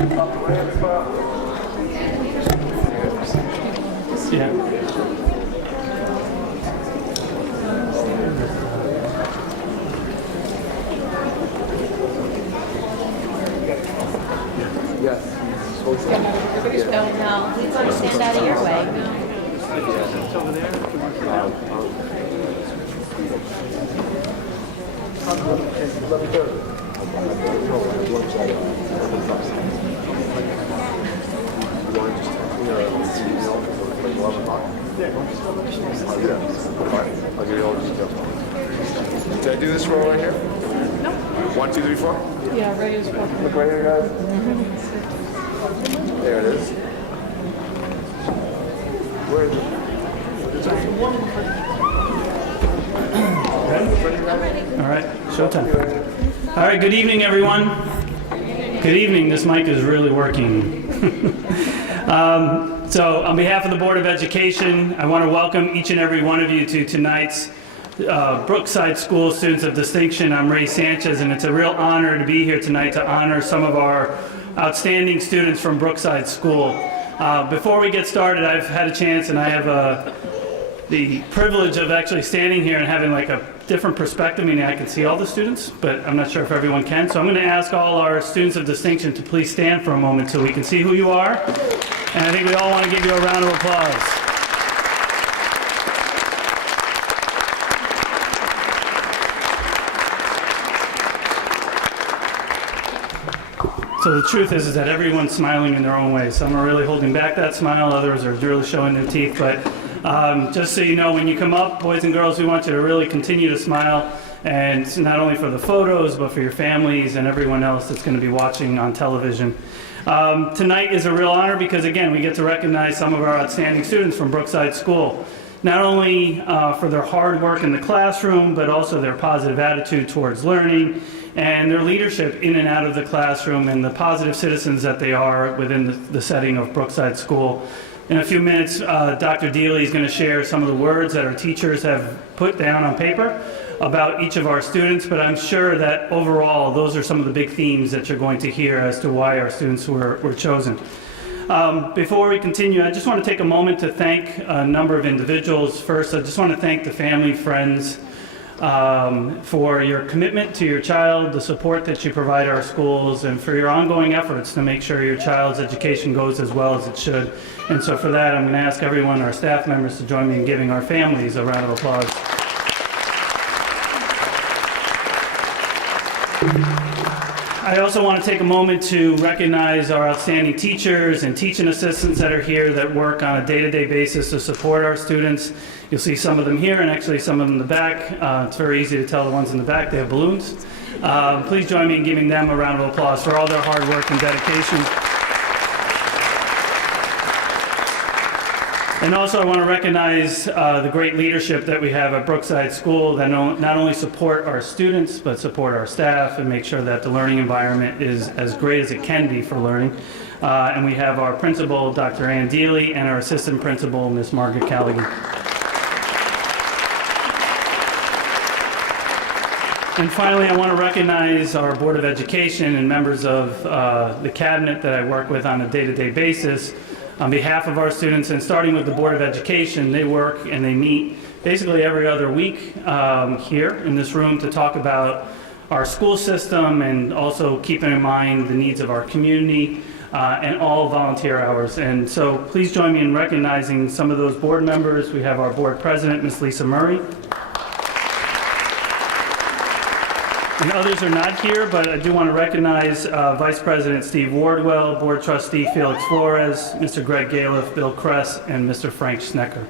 Yeah. Oh, no, we want to stand out of your way. I'll give you all the details. Did I do this roll right here? No. 1, 2, 3, 4? Yeah, ready as well. Look right here, guys. There it is. Where is it? All right, showtime. All right, good evening, everyone. Good evening. This mic is really working. So on behalf of the Board of Education, I want to welcome each and every one of you to tonight's Brookside School Students of Distinction. I'm Ray Sanchez, and it's a real honor to be here tonight to honor some of our outstanding students from Brookside School. Before we get started, I've had a chance, and I have the privilege of actually standing here and having like a different perspective, meaning I can see all the students, but I'm not sure if everyone can. So I'm going to ask all our students of distinction to please stand for a moment so we can see who you are. And I think we all want to give you a round of applause. So the truth is that everyone's smiling in their own way. Some are really holding back that smile, others are really showing their teeth. But just so you know, when you come up, boys and girls, we want you to really continue to smile, and not only for the photos, but for your families and everyone else that's going to be watching on television. Tonight is a real honor because, again, we get to recognize some of our outstanding students from Brookside School, not only for their hard work in the classroom, but also their positive attitude towards learning and their leadership in and out of the classroom and the positive citizens that they are within the setting of Brookside School. In a few minutes, Dr. Dealey is going to share some of the words that our teachers have put down on paper about each of our students, but I'm sure that overall those are some of the big themes that you're going to hear as to why our students were chosen. Before we continue, I just want to take a moment to thank a number of individuals. First, I just want to thank the family, friends, for your commitment to your child, the support that you provide our schools, and for your ongoing efforts to make sure your child's education goes as well as it should. And so for that, I'm going to ask everyone, our staff members, to join me in giving our families a round of applause. I also want to take a moment to recognize our outstanding teachers and teaching assistants that are here that work on a day-to-day basis to support our students. You'll see some of them here and actually some of them in the back. It's very easy to tell the ones in the back, they have balloons. Please join me in giving them a round of applause for all their hard work and dedication. And also I want to recognize the great leadership that we have at Brookside School that not only support our students, but support our staff and make sure that the learning environment is as great as it can be for learning. And we have our principal, Dr. Ann Dealey, and our assistant principal, Ms. Margaret Callaghan. And finally, I want to recognize our Board of Education and members of the cabinet that I work with on a day-to-day basis. On behalf of our students, and starting with the Board of Education, they work and they meet basically every other week here in this room to talk about our school system and also keeping in mind the needs of our community and all volunteer hours. And so please join me in recognizing some of those board members. We have our board president, Ms. Lisa Murray. And others are not here, but I do want to recognize Vice President Steve Wardwell, Board Trustee Felix Flores, Mr. Greg Galiff, Bill Kress, and Mr. Frank Snecker.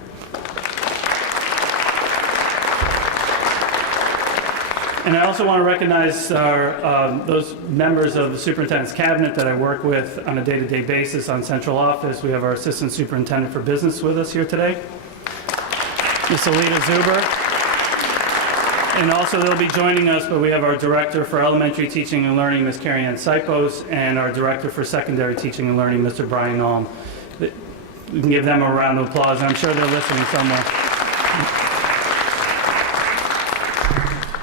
And I also want to recognize those members of the Superintendent's Cabinet that I work with on a day-to-day basis on central office. We have our Assistant Superintendent for Business with us here today, Ms. Alita Zuber. And also they'll be joining us, but we have our Director for Elementary Teaching and Learning, Ms. Carrie Ann Sipos, and our Director for Secondary Teaching and Learning, Mr. Brian Alm. We can give them a round of applause, and I'm sure they're listening somewhere.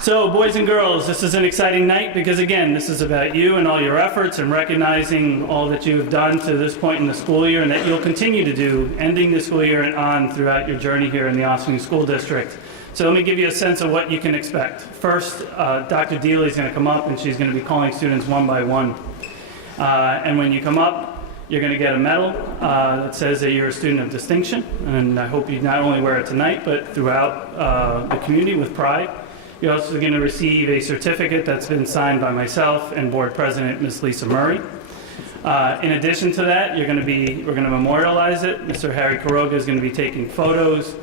So, boys and girls, this is an exciting night because, again, this is about you and all your efforts and recognizing all that you have done to this point in the school year and that you'll continue to do, ending the school year and on throughout your journey here in the Ossining School District. So let me give you a sense of what you can expect. First, Dr. Dealey is going to come up and she's going to be calling students one by one. And when you come up, you're going to get a medal that says that you're a student of distinction. And I hope you not only wear it tonight, but throughout the community with pride. You're also going to receive a certificate that's been signed by myself and Board President Ms. Lisa Murray. In addition to that, we're going to memorialize it. Mr. Harry Caroga is going to be taking photos.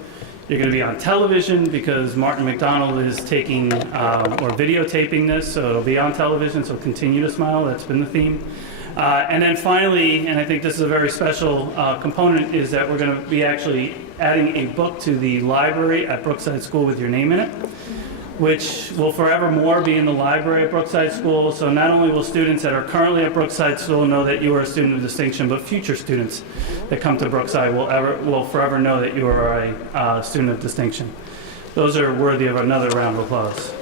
You're going to be on television because Martin McDonald is taking or videotaping this, so it'll be on television, so continue to smile. That's been the theme. And then finally, and I think this is a very special component, is that we're going to be actually adding a book to the library at Brookside School with your name in it, which will forevermore be in the library at Brookside School. So not only will students that are currently at Brookside School know that you are a student of distinction, but future students that come to Brookside will forever know that you are a student of distinction. Those are worthy of another round of applause.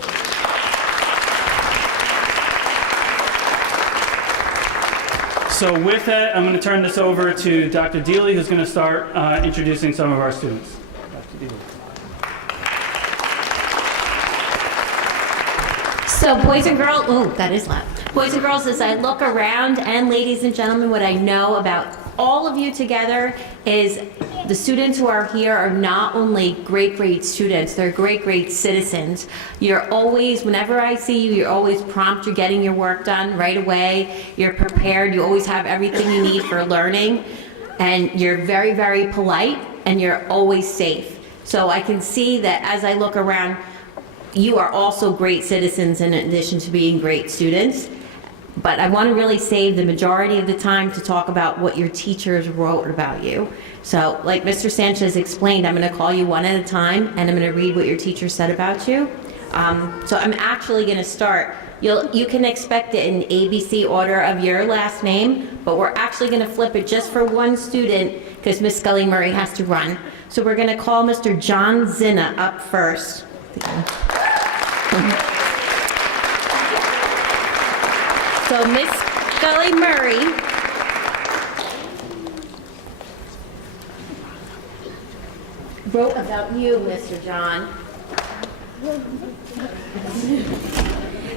So with that, I'm going to turn this over to Dr. Dealey, who's going to start introducing some of our students. Dr. Dealey. So boys and girls, oh, that is loud. Boys and girls, as I look around, and ladies and gentlemen, what I know about all of you together is the students who are here are not only great students, they're great citizens. You're always, whenever I see you, you're always prompt, you're getting your work done right away, you're prepared, you always have everything you need for learning, and you're very polite, and you're always safe. So I can see that as I look around, you are also great citizens in addition to being great students. But I want to really save the majority of the time to talk about what your teachers wrote about you. So like Mr. Sanchez explained, I'm going to call you one at a time and I'm going to read what your teacher said about you. So I'm actually going to start. You can expect it in ABC order of your last name, but we're actually going to flip it just for one student because Miss Scully Murray has to run. So we're going to call Mr. John Zinna up first. So Miss Scully Murray wrote about you, Mr. John,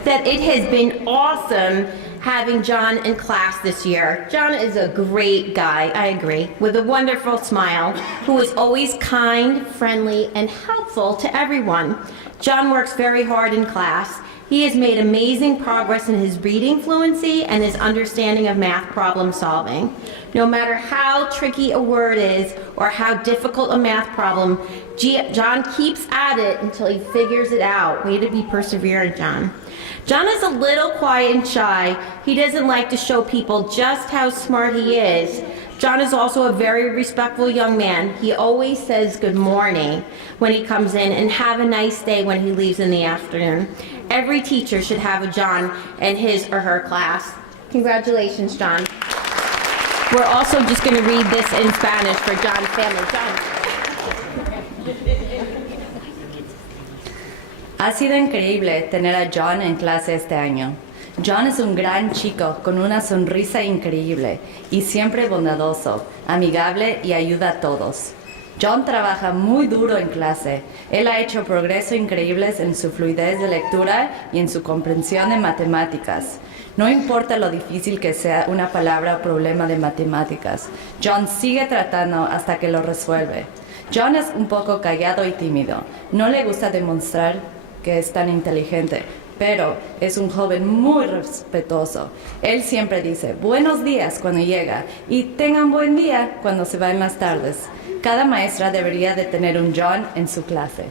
that it has been awesome having John in class this year. John is a great guy, I agree, with a wonderful smile, who is always kind, friendly, and helpful to everyone. John works very hard in class. He has made amazing progress in his reading fluency and his understanding of math problem solving. No matter how tricky a word is or how difficult a math problem, John keeps at it until he figures it out. Way to be perseverant, John. John is a little quiet and shy. He doesn't like to show people just how smart he is. John is also a very respectful young man. He always says good morning when he comes in and have a nice day when he leaves in the afternoon. Every teacher should have a John in his or her class. Congratulations, John. We're also just going to read this in Spanish for John's family. John. Ha sido increíble tener a John en clase este año. John es un gran chico con una sonrisa increíble y siempre bondadoso, amigable y ayuda a todos. John trabaja muy duro en clase. Él ha hecho progresos increíbles en su fluidez de lectura y en su comprensión de matemáticas. No importa lo difícil que sea una palabra o problema de matemáticas, John sigue tratando hasta que lo resuelve. John es un poco callado y tímido. No le gusta demostrar que es tan inteligente, pero es un joven muy respetuoso. Él siempre dice buenos días cuando llega y tengan buen día cuando se va en las tardes. Cada maestra debería de tener un John en su clase.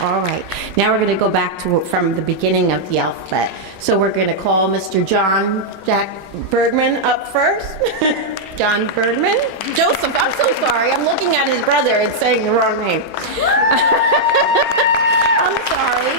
All right, now we're going to go back from the beginning of the alphabet. So we're going to call Mr. Jack Birdman up first. John Birdman. Joseph, I'm so sorry. I'm looking at his brother and saying the wrong name. I'm sorry.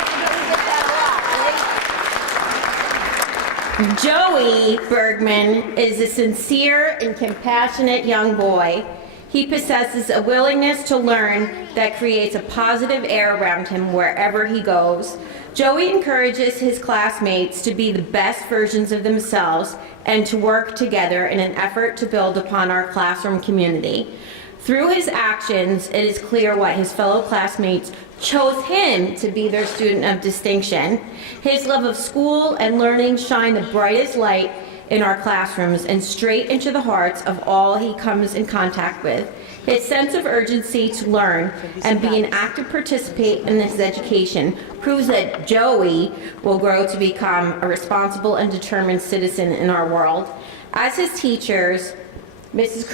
Joey Bergman is a sincere and compassionate young boy. He possesses a willingness to learn that creates a positive air around him wherever he goes. Joey encourages his classmates to be the best versions of themselves and to work together in an effort to build upon our classroom community. Through his actions, it is clear why his fellow classmates chose him to be their student of distinction. His love of school and learning shine the brightest light in our classrooms and straight into the hearts of all he comes in contact with. His sense of urgency to learn and be an active participant in his education proves that Joey will grow to become a responsible and determined citizen in our world. As his teachers, Ms.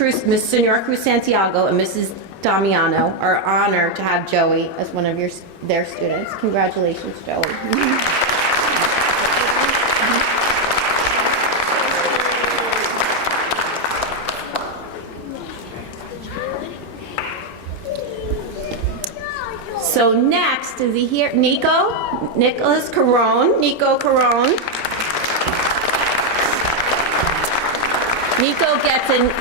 Senora Cruz Santiago and Mrs. Damiano are honored to have Joey as one of their students. Congratulations, Joey. So next, is he here? Nicholas Carone. Nico Carone. Nico gets an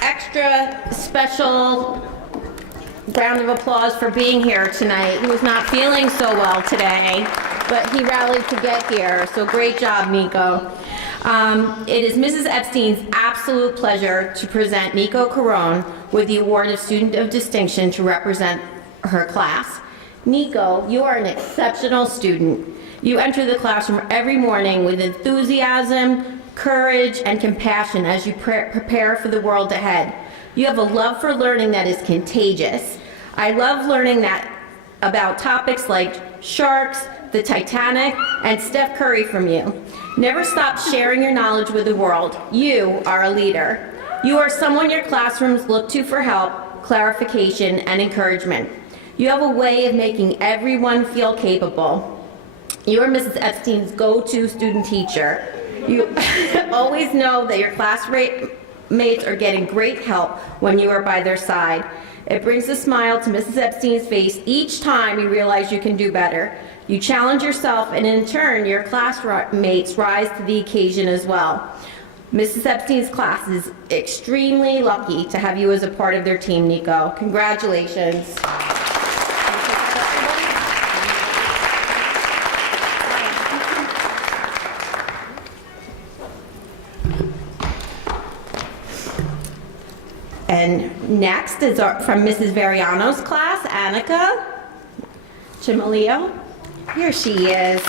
extra special round of applause for being here tonight. He was not feeling so well today, but he rallied to get here, so great job, Nico. It is Mrs. Epstein's absolute pleasure to present Nico Carone with the Award of Student of Distinction to represent her class. Nico, you are an exceptional student. You enter the classroom every morning with enthusiasm, courage, and compassion as you prepare for the world ahead. You have a love for learning that is contagious. I love learning about topics like sharks, the Titanic, and Steph Curry from you. Never stop sharing your knowledge with the world. You are a leader. You are someone your classrooms look to for help, clarification, and encouragement. You have a way of making everyone feel capable. You are Mrs. Epstein's go-to student teacher. You always know that your classmates are getting great help when you are by their side. It brings a smile to Mrs. Epstein's face each time you realize you can do better. You challenge yourself, and in turn, your classmates rise to the occasion as well. Mrs. Epstein's class is extremely lucky to have you as a part of their team, Nico. Congratulations. And next is from Mrs. Variano's class, Annika Chimalio. Here she is.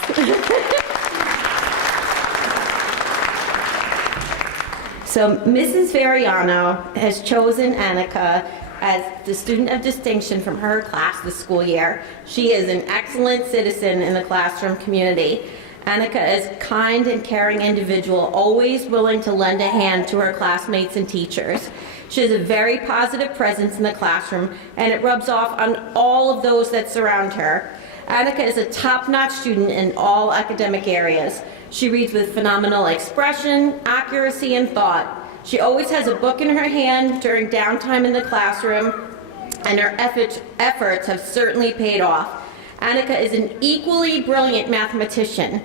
So Mrs. Variano has chosen Annika as the student of distinction from her class this school year. She is an excellent citizen in the classroom community. Annika is a kind and caring individual, always willing to lend a hand to her classmates and teachers. She has a very positive presence in the classroom, and it rubs off on all of those that surround her. Annika is a top-notch student in all academic areas. She reads with phenomenal expression, accuracy, and thought. She always has a book in her hand during downtime in the classroom, and her efforts have certainly paid off. Annika is an equally brilliant mathematician.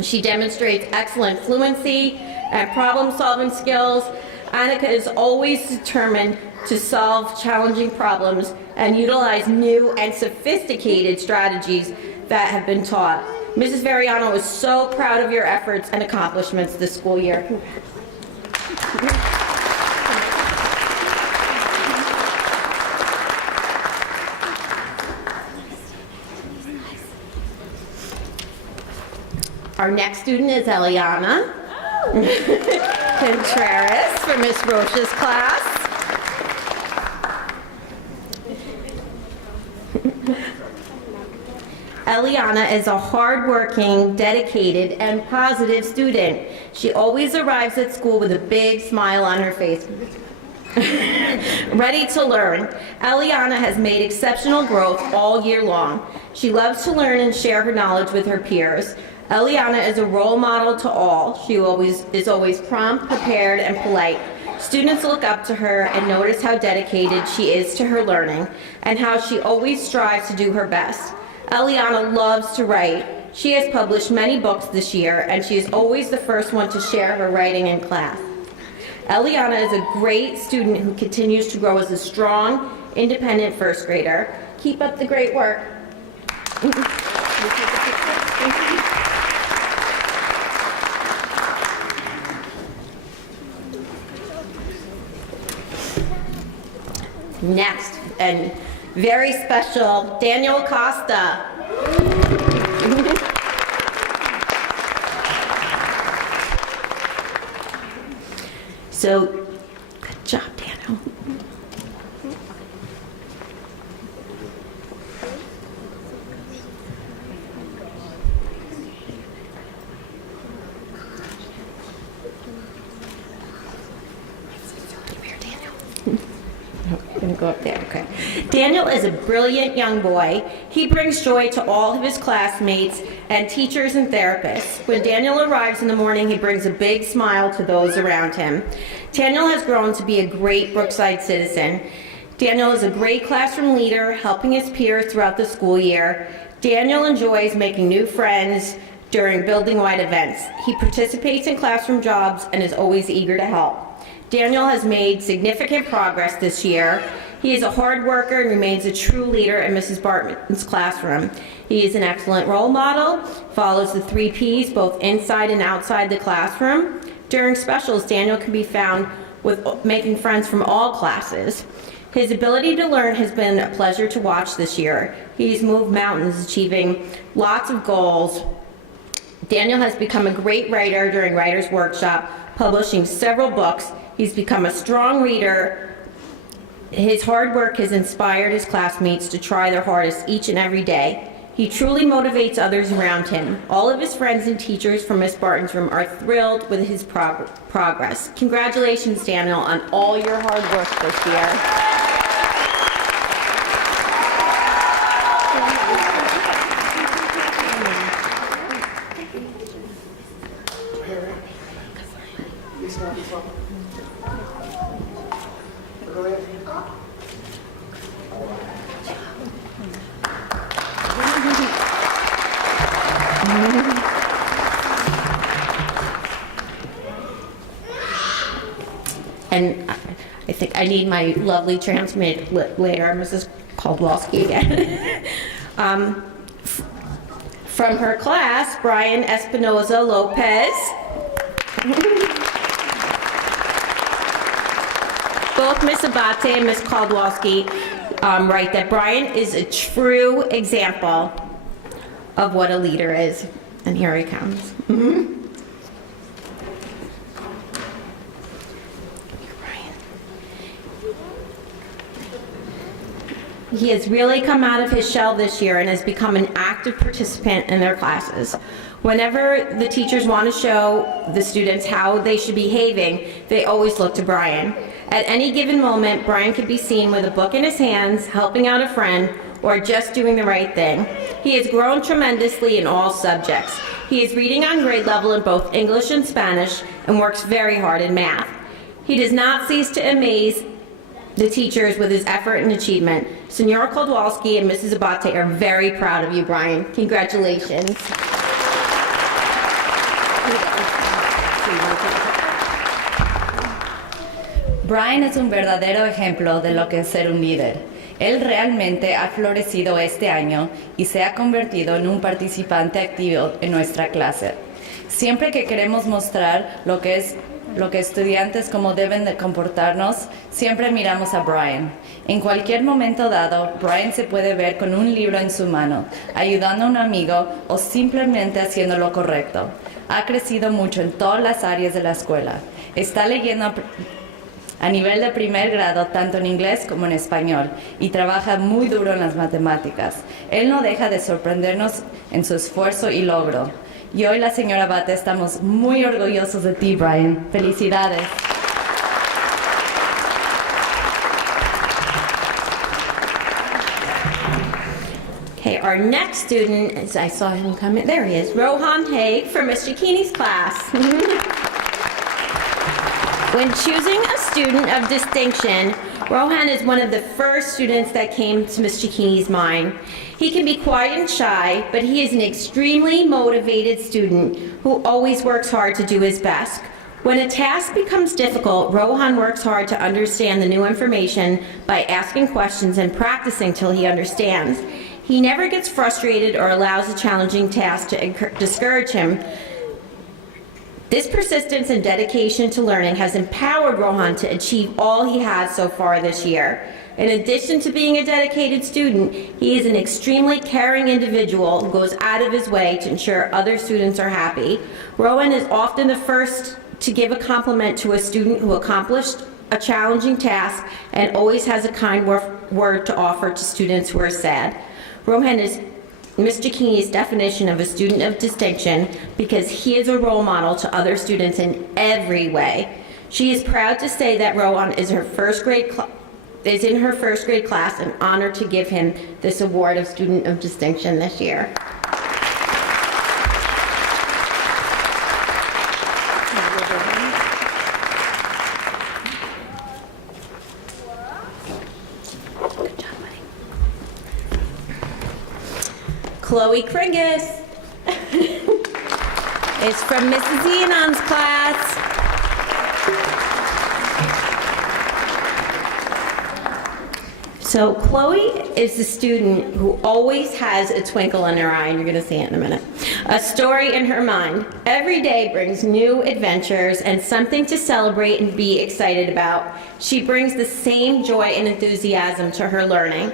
She demonstrates excellent fluency and problem-solving skills. Annika is always determined to solve challenging problems and utilize new and sophisticated strategies that have been taught. Mrs. Variano is so proud of your efforts and accomplishments this school year. Our next student is Eliana Contreras from Miss Rocha's class. Eliana is a hardworking, dedicated, and positive student. She always arrives at school with a big smile on her face. Ready to learn. Eliana has made exceptional growth all year long. She loves to learn and share her knowledge with her peers. Eliana is a role model to all. She is always prompt, prepared, and polite. Students look up to her and notice how dedicated she is to her learning and how she always strives to do her best. Eliana loves to write. She has published many books this year, and she is always the first one to share her writing in class. Eliana is a great student who continues to grow as a strong, independent first grader. Keep up the great work. Next, and very special, Daniel Acosta. So, good job, Daniel. Gonna go up there, okay. Daniel is a brilliant young boy. He brings joy to all of his classmates and teachers and therapists. When Daniel arrives in the morning, he brings a big smile to those around him. Daniel has grown to be a great Brookside citizen. Daniel is a great classroom leader, helping his peers throughout the school year. Daniel enjoys making new friends during building-wide events. He participates in classroom jobs and is always eager to help. Daniel has made significant progress this year. He is a hard worker and remains a true leader in Mrs. Bartman's classroom. He is an excellent role model, follows the 3 Ps both inside and outside the classroom. During specials, Daniel can be found with making friends from all classes. His ability to learn has been a pleasure to watch this year. He's moved mountains, achieving lots of goals. Daniel has become a great writer during Writer's Workshop, publishing several books. He's become a strong reader. His hard work has inspired his classmates to try their hardest each and every day. He truly motivates others around him. All of his friends and teachers from Miss Barton's room are thrilled with his progress. Congratulations, Daniel, on all your hard work this year. And I think I need my lovely translator, Mrs. Kowalski, again. From her class, Brian Espinoza Lopez. Both Miss Abate and Miss Kowalski write that Brian is a true example of what a leader is. And here he comes. He has really come out of his shell this year and has become an active participant in their classes. Whenever the teachers want to show the students how they should be behaving, they always look to Brian. At any given moment, Brian could be seen with a book in his hands, helping out a friend, or just doing the right thing. He has grown tremendously in all subjects. He is reading on grade level in both English and Spanish and works very hard in math. He does not cease to amaze the teachers with his effort and achievement. Senora Kowalski and Mrs. Abate are very proud of you, Brian. Congratulations. Brian es un verdadero ejemplo de lo que es ser un líder. Él realmente ha florecido este año y se ha convertido en un participante activo en nuestra clase. Siempre que queremos mostrar lo que estudiantes como deben de comportarnos, siempre miramos a Brian. En cualquier momento dado, Brian se puede ver con un libro en su mano, ayudando a un amigo o simplemente haciendo lo correcto. Ha crecido mucho en todas las áreas de la escuela. Está leyendo a nivel de primer grado, tanto en inglés como en español, y trabaja muy duro en las matemáticas. Él no deja de sorprendernos en su esfuerzo y logro. Yo y la señora Abate estamos muy orgullosos de ti, Brian. Felicidades. Okay, our next student, as I saw him come in, there he is, Rohan Haig from Mr. Keeney's class. When choosing a student of distinction, Rohan is one of the first students that came to Mr. Keeney's mind. He can be quiet and shy, but he is an extremely motivated student who always works hard to do his best. When a task becomes difficult, Rohan works hard to understand the new information by asking questions and practicing till he understands. He never gets frustrated or allows a challenging task to discourage him. This persistence and dedication to learning has empowered Rohan to achieve all he has so far this year. In addition to being a dedicated student, he is an extremely caring individual who goes out of his way to ensure other students are happy. Rohan is often the first to give a compliment to a student who accomplished a challenging task and always has a kind word to offer to students who are sad. Rohan is Ms. Giacchini's definition of a student of distinction because he is a role model to other students in every way. She is proud to say that Rohan is in her first grade class and honored to give him this award of Student of Distinction this year. Chloe Kringus is from Mrs. Enon's class. So Chloe is the student who always has a twinkle in her eye, and you're going to see it in a minute. A story in her mind. Every day brings new adventures and something to celebrate and be excited about. She brings the same joy and enthusiasm to her learning.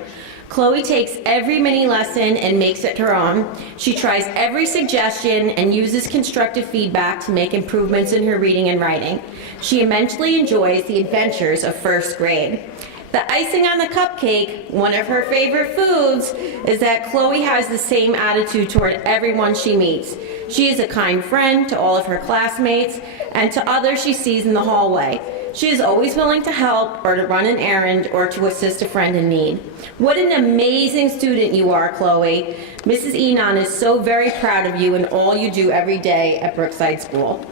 Chloe takes every mini lesson and makes it her own. She tries every suggestion and uses constructive feedback to make improvements in her reading and writing. She immensely enjoys the adventures of first grade. The icing on the cupcake, one of her favorite foods, is that Chloe has the same attitude toward everyone she meets. She is a kind friend to all of her classmates and to others she sees in the hallway. She is always willing to help or to run an errand or to assist a friend in need. What an amazing student you are, Chloe. Mrs. Enon is so very proud of you and all you do every day at Brookside School.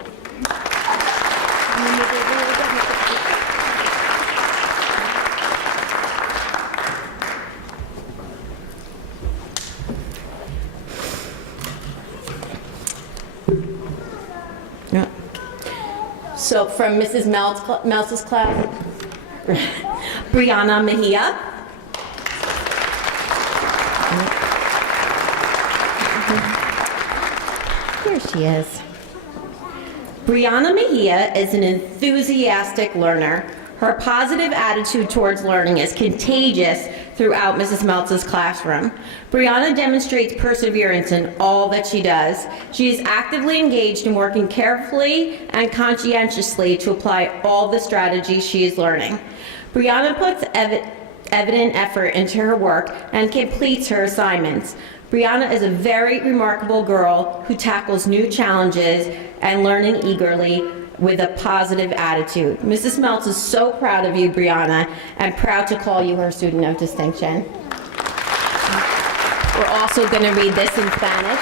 So from Mrs. Meltz's class, Brianna Mejia. Here she is. Brianna Mejia is an enthusiastic learner. Her positive attitude towards learning is contagious throughout Mrs. Meltz's classroom. Brianna demonstrates perseverance in all that she does. She is actively engaged in working carefully and conscientiously to apply all the strategies she is learning. Brianna puts evident effort into her work and completes her assignments. Brianna is a very remarkable girl who tackles new challenges and learning eagerly with a positive attitude. Mrs. Meltz is so proud of you, Brianna, and proud to call you her student of distinction. We're also going to read this in Spanish.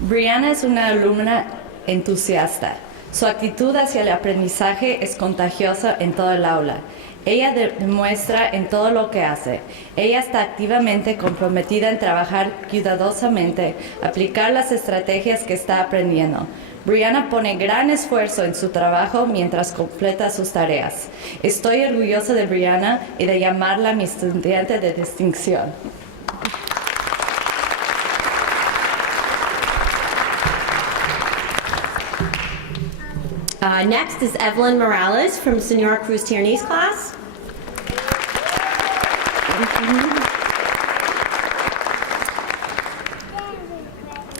Brianna es una alumna entusiasta. Su actitud hacia el aprendizaje es contagiosa en todo el aula. Ella demuestra en todo lo que hace. Ella está activamente comprometida en trabajar cuidadosamente, aplicar las estrategias que está aprendiendo. Brianna pone gran esfuerzo en su trabajo mientras completa sus tareas. Estoy orgullosa de Brianna y de llamarla mi estudiante de distinción. Next is Evelyn Morales from Senora Cruz Tierney's class.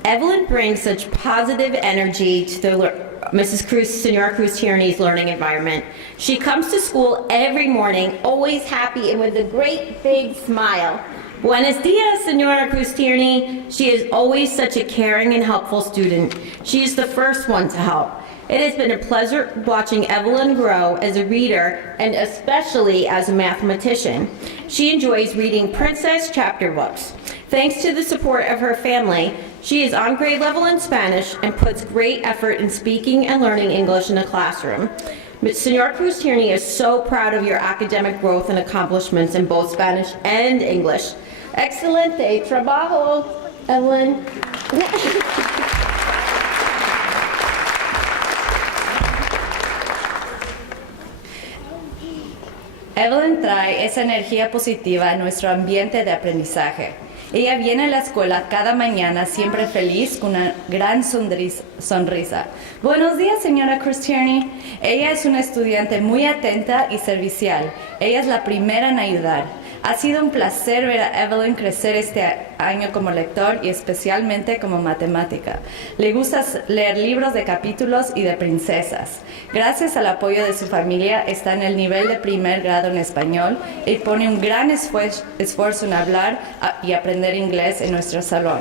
Evelyn brings such positive energy to the Senora Cruz Tierney's learning environment. She comes to school every morning, always happy and with a great big smile. Buenos dias, Senora Cruz Tierney. She is always such a caring and helpful student. She is the first one to help. It has been a pleasure watching Evelyn grow as a reader and especially as a mathematician. She enjoys reading princess chapter books. Thanks to the support of her family, she is on grade level in Spanish and puts great effort in speaking and learning English in the classroom. Senora Cruz Tierney is so proud of your academic growth and accomplishments in both Spanish and English. Excelente trabajo, Evelyn. Evelyn trae esa energía positiva a nuestro ambiente de aprendizaje. Ella viene a la escuela cada mañana siempre feliz con una gran sonrisa. Buenos días, señora Cristiani. Ella es una estudiante muy atenta y servicial. Ella es la primera en ayudar. Ha sido un placer ver a Evelyn crecer este año como lector y especialmente como matemática. Le gusta leer libros de capítulos y de princesas. Gracias al apoyo de su familia está en el nivel de primer grado en español y pone un gran esfuerzo en hablar y aprender inglés en nuestro salón.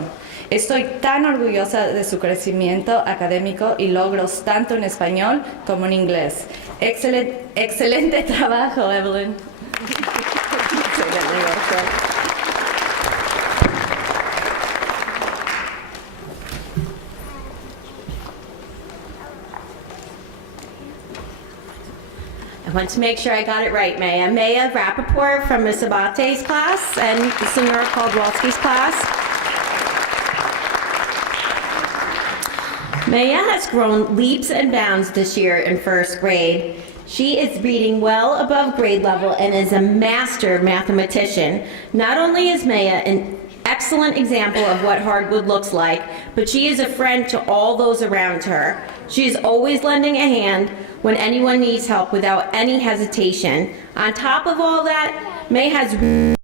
Estoy tan orgullosa de su crecimiento académico y logros tanto en español como en inglés. Excelente trabajo, Evelyn. I want to make sure I got it right, Maya. Maya Rappaport from Miss Abate's class and Senora Kowalski's class. Maya has grown leaps and bounds this year in first grade. She is reading well above grade level and is a master mathematician. Not only is Maya an excellent example of what hardwood looks like, but she is a friend to all those around her. She is always lending a hand when anyone needs help without any hesitation. On top of all that, May has